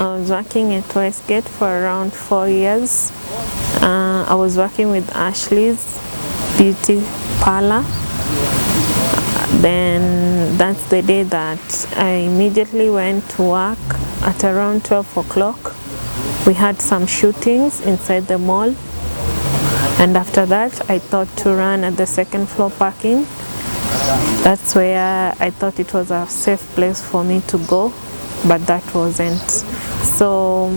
I was working at Westgate for around 4 years. I was working with Ashley's Beauty Parlor. Then that's the day that I immediately went to work at around 12 o'clock. We had some shootings inside the mall. And after that, I thought to run at the second floor parking. That's where I thought it was a safe place for me to go, but that wasn't. So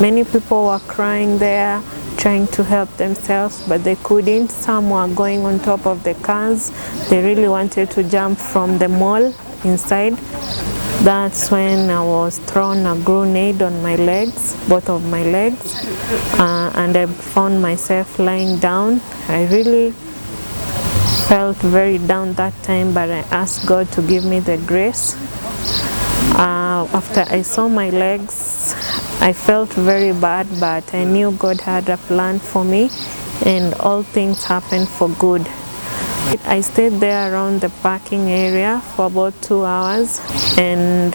many people were crying there, trying to help themselves, but they couldn't. Some were going on top of the cars. They really wanted to jump from the mall inside. That's when I was thrown a grenade on my legs, both of my legs, and I found myself lying down. I really felt very down that time, but I asked God to give me the grace. After I saw my legs, I felt very bad, but I knew God had a plan for me, and all things happened for good. I stayed there around the parking area for about 2 hours, and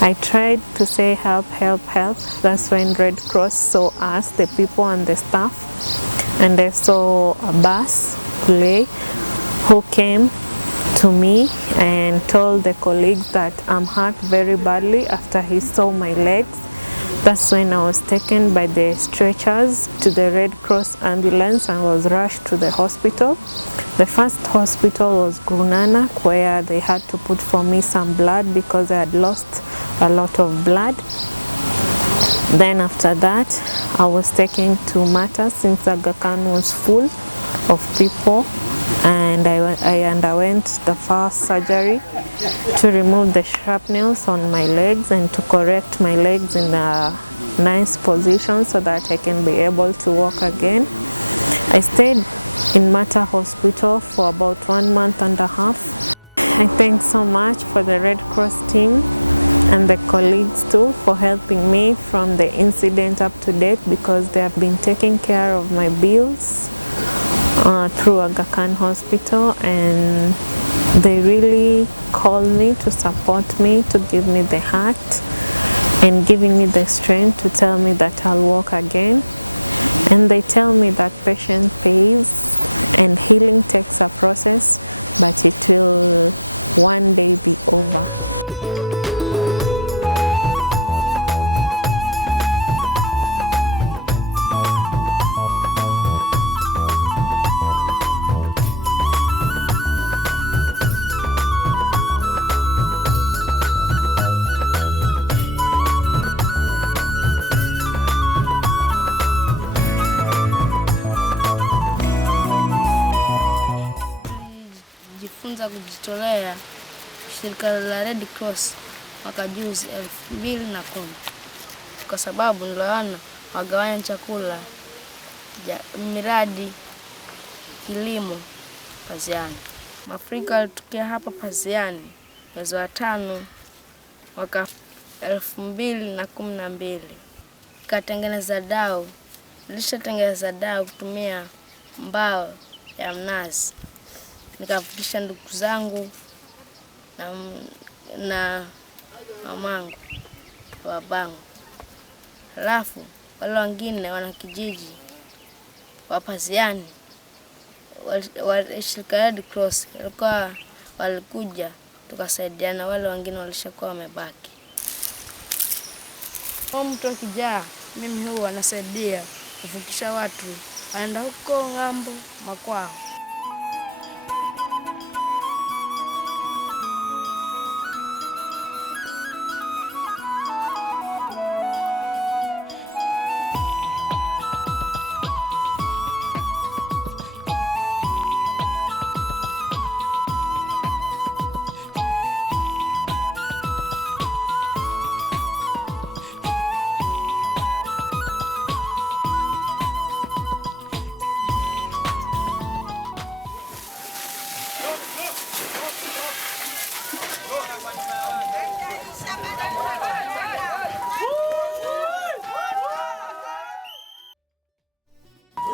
I tried to say help, help, help. That's when Red Cross saw us, the people and the staff, and I saw a bus play who came to me and told the colleagues that I'm hurt very badly after he saw my legs. That's when I was taken by the stretchers to the Red Cross ambulance and was rushed to the hospital. The first hospital was Grunanak, where they had to put for me some blood because I had lost a lot of blood. Then after that, I was taken to Mata since Aga Khan was full of people, and I underwent the first surgery to remove the shrapnels on my legs and to correct my legs in a nice position so that I can be able to walk again. I stayed in Mata Hospital for about 1.5 months. I thank so much for the Red Cross team and the colleagues too for helping me from the incident up to date, because they have been taking care of my bills through Aga Khan Hospital, and they really called me to support me, to give me the heart and giving me the strength to tell me that I'll walk again. And they tell me that patience pays and healing takes a process, but it will one day be over. Jifunza kujitolea shirika la Red Cross mwaka juzi 2010, kwa sababu niliona wagawanya chakula, miradi, kilimo Paziani. Mafuriko yalitokea hapa Paziani mwezi wa 5 mwaka 2012. Nikatengeneza dau. Nilishatengeneza dau kutumia mbao ya mnazi. Nikafikisha ndugu zangu na mamangu, babangu. Halafu wale wengine wana kijiji wa Paziani, shirika la Red Cross walikuja tukasaidiana, wale wengine walishakuwa wamebaki. Kwa mtu akijaa, mimi huwa anasaidia kufikisha watu waenda huko ngambo makwao.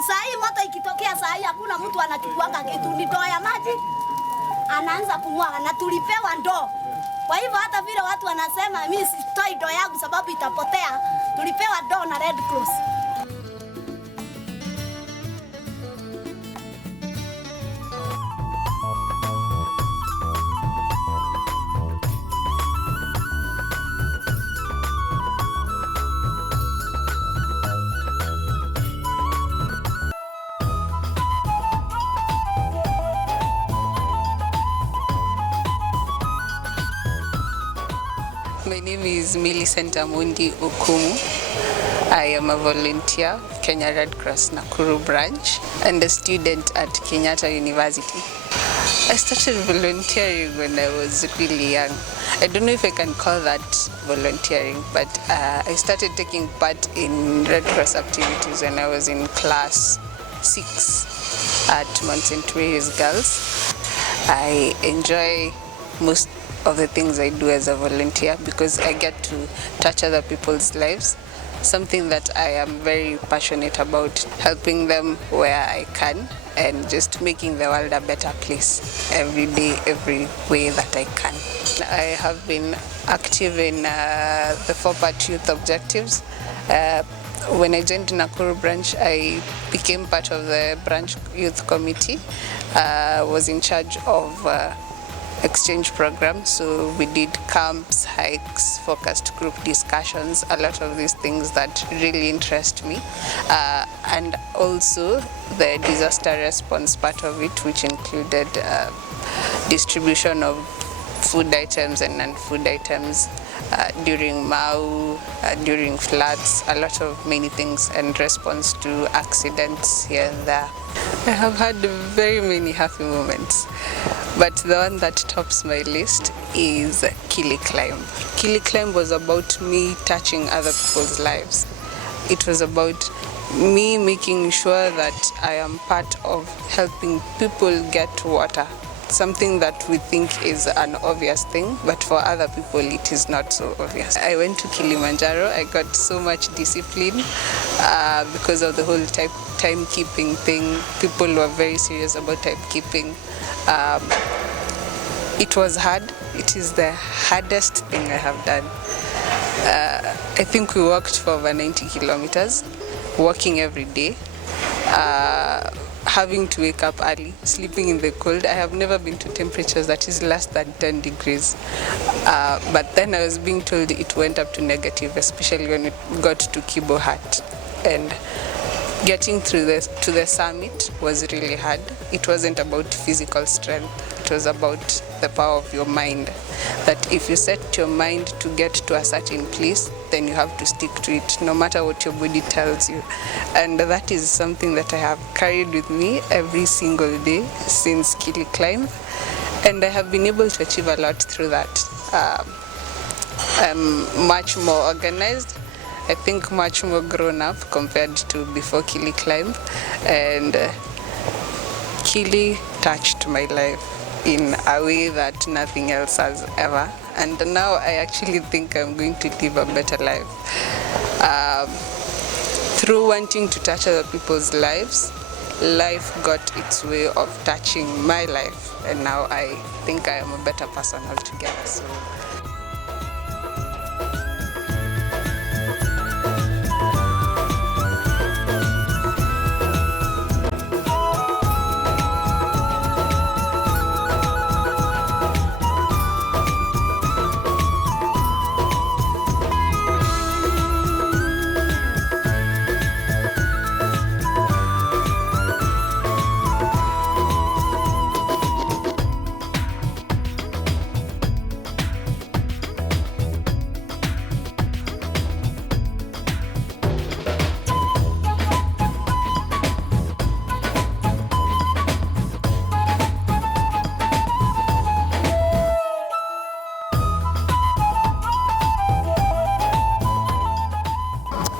Sai moto ikitokea sai hakuna mtu anachukuanga kitu, ni ndoo ya maji anaanza kumwaga, na tulipewa ndoo Kwa hivyo hata vile watu wanasema mimi sitoi doo yangu sababu itapotea, tulipewa doo na Red Cross.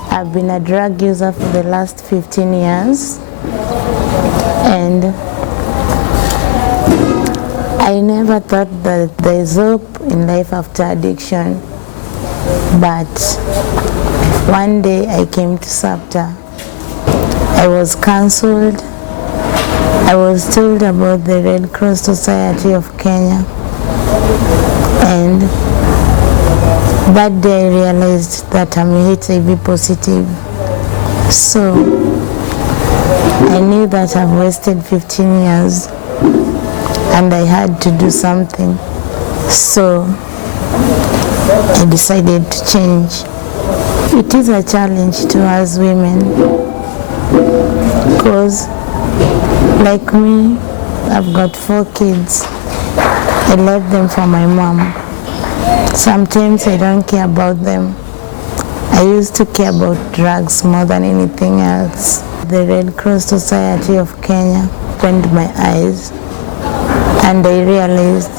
I've been a drug user for the last 15 years, and I never thought that there is hope in life after addiction. But one day I came to SAPTA. I was counseled. I was told about the Red Cross Society of Kenya, and And that day I realized that I'm HIV positive. So I knew that I've wasted 15 years and I had to do something. So I decided to change. It is a challenge to us women because, like me, I've got 4 kids. I left them for my mom. Sometimes I don't care about them. I used to care about drugs more than anything else. The Red Cross Society of Kenya opened my eyes and I realized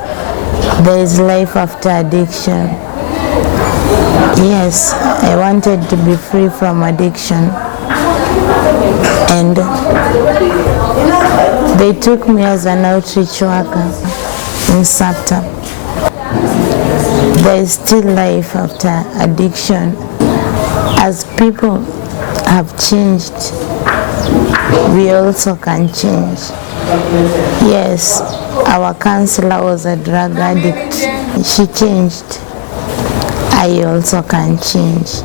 there is life after addiction. Yes, I wanted to be free from addiction, and they took me as an outreach worker in SAPTA. There is still life after addiction. As people have changed, we also can change. Yes, our counselor was a drug addict. She changed. I also can change.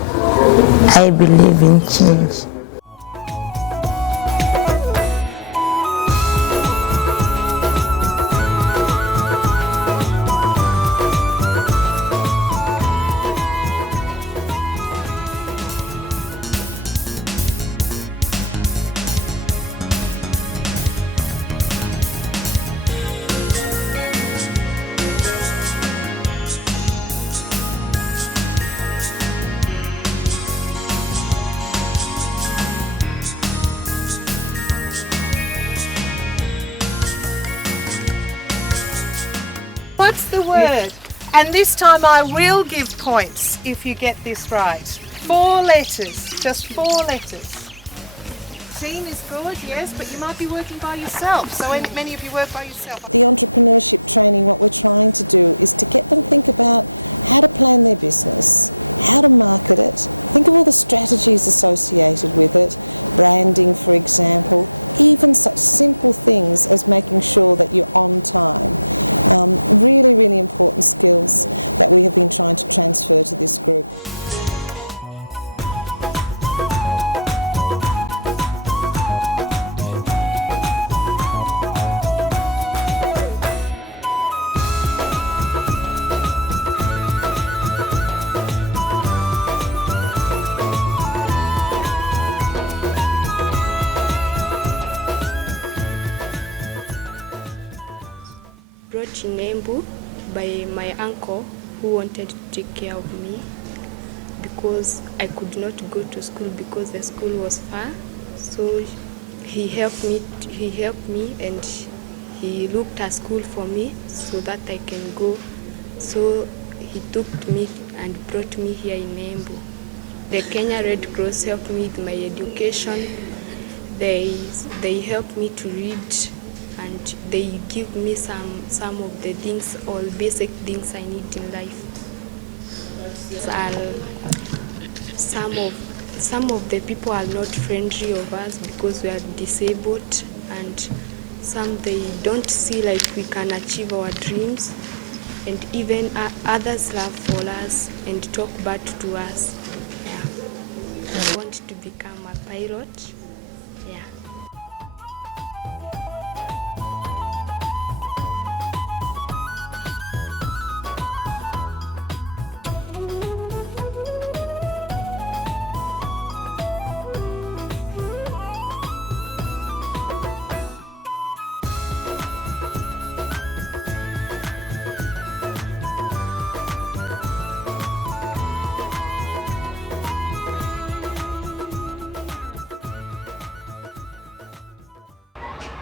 I believe in change. What's the word? And this time I will give points if you get this right. 4 letters, just 4 letters. Team is good, yes, but you might be working by yourself. So many of you work by yourself. The entrepreneurship training, what we're trying to do is to get them think about how to plan their business, how to market it, think of all the strategies associated with it, branding, for example, even such simple things as making sure that you're on time. Really, really important skills that we have been trying to transfer to this group.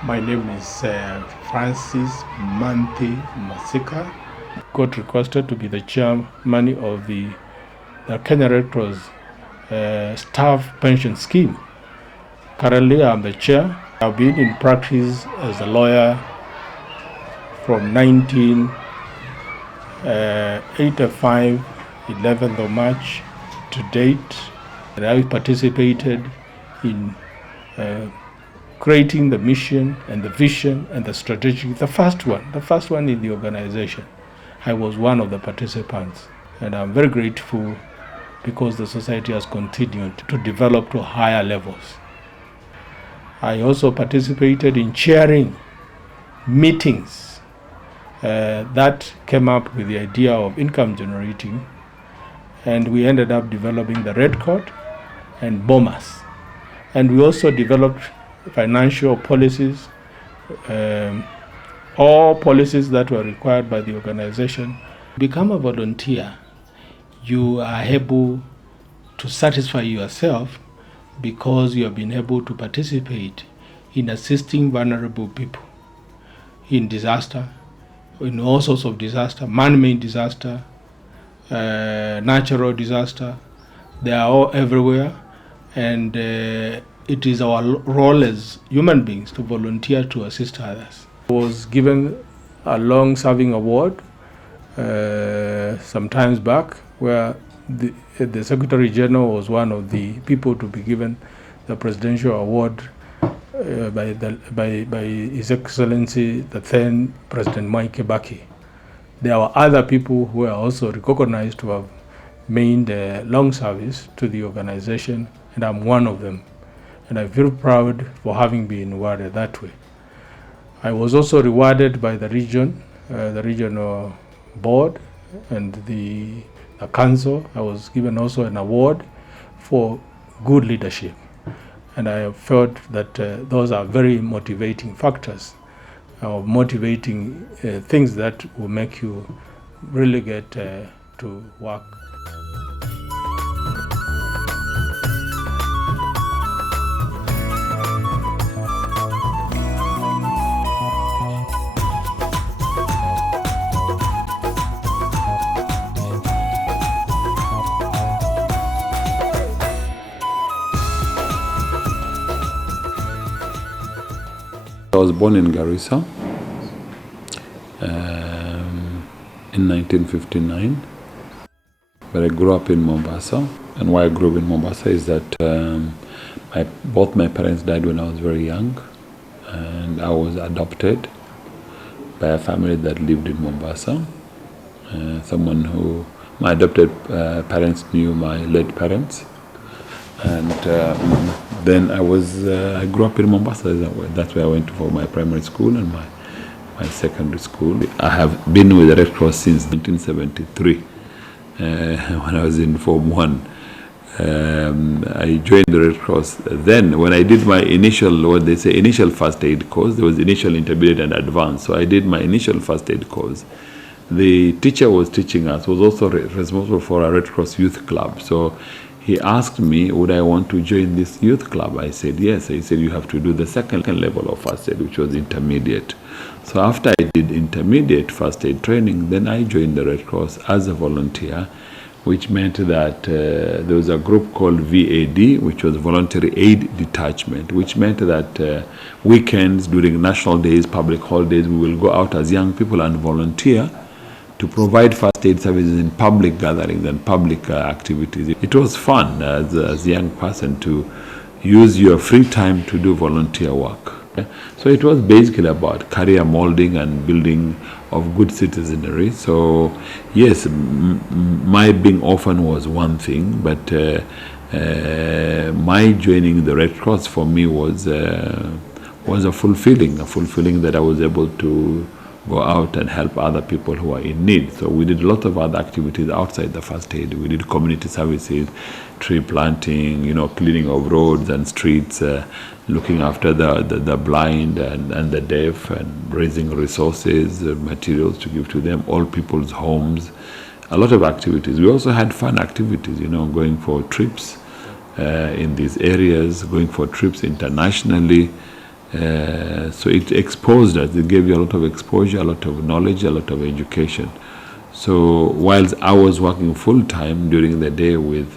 My name is Francis Manthi Masika. Got requested to be the chairman of the Kenya Red Cross Staff Pension Scheme. Currently, I'm the chair. I've been in practice as a lawyer from 1985, 11th of March to date. And I participated in creating the mission and the vision and the strategy, the first one in the organization. I was one of the participants, and I'm very grateful because the society has continued to develop to higher levels. I also participated in chairing meetings that came up with the idea of income generating, and we ended up developing the Red Court and BOMAS. And we also developed financial policies, all policies that were required by the organization. Become a volunteer, you are able to satisfy yourself because you have been able to participate in assisting vulnerable people in disaster, in all sorts of disaster, man-made disaster, natural disaster. They are all everywhere, and it is our role as human beings to volunteer to assist others. I was given a long-serving award some times back, where the Secretary General was one of the people to be given the Presidential Award by His Excellency the then President Mwai Kibaki. There were other people who are also recognized to have made long service to the organization, and I'm one of them. And I feel proud for having been awarded that way. I was also rewarded by the region, the regional board, and the council. I was given also an award for good leadership. And I felt that those are very motivating factors, motivating things that will make you really get to work. I was born in Garissa in 1959, but I grew up in Mombasa. And why I grew up in Mombasa is that both my parents died when I was very young, and I was adopted by a family that lived in Mombasa. Someone who, my adopted parents knew my late parents. And then I grew up in Mombasa. That's where I went for my primary school and my secondary school. I have been with the Red Cross since 1973. When I was in Form 1, I joined the Red Cross. Then, when I did my initial, what they say, initial first aid course, there was initial, intermediate, and advanced. So I did my initial first aid course. The teacher was teaching us, was also responsible for a Red Cross youth club. So he asked me, would I want to join this youth club? I said yes. He said, you have to do the second level of first aid, which was intermediate. So after I did intermediate first aid training, then I joined the Red Cross as a volunteer, which meant that there was a group called VAD, which was Voluntary Aid Detachment, which meant that weekends, during national days, public holidays, we will go out as young people and volunteer to provide first aid services in public gatherings and public activities. It was fun as a young person to use your free time to do volunteer work. So it was basically about career molding and building of good citizenry. So yes, my being orphan was one thing, but my joining the Red Cross for me was a fulfilling that I was able to go out and help other people who are in need. So we did a lot of other activities outside the first aid. We did community services, tree planting, cleaning of roads and streets, looking after the blind and the deaf, and raising resources, materials to give to them, all people's homes, a lot of activities. We also had fun activities, going for trips in these areas, going for trips internationally. So it exposed us, it gave you a lot of exposure, a lot of knowledge, a lot of education. So whilst I was working full-time during the day with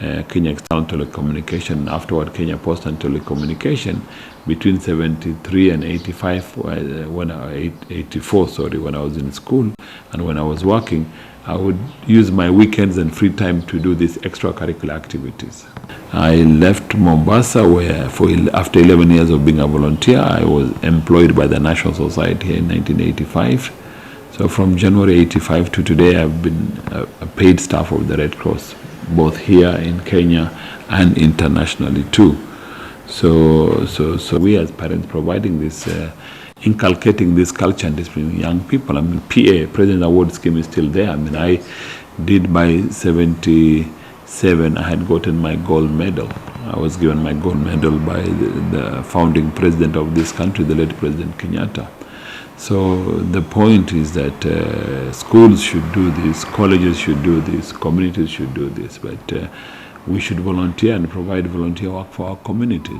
Kenya External Telecommunication, afterward Kenya Post and Telecommunication, between 73 and 85, when I was in school and when I was working, I would use my weekends and free time to do these extracurricular activities. I left Mombasa, where after 11 years of being a volunteer, I was employed by the National Society in 1985. So from January 85 to today, I've been a paid staff of the Red Cross, both here in Kenya and internationally too. So we as parents providing this, inculcating this culture and disciplining young people. I mean, PA, President Award Scheme, is still there. I mean, I did by 77, I had gotten my gold medal. I was given my gold medal by the founding president of this country, the late President Kenyatta. So the point is that schools should do this, colleges should do this, communities should do this, but we should volunteer and provide volunteer work for our communities.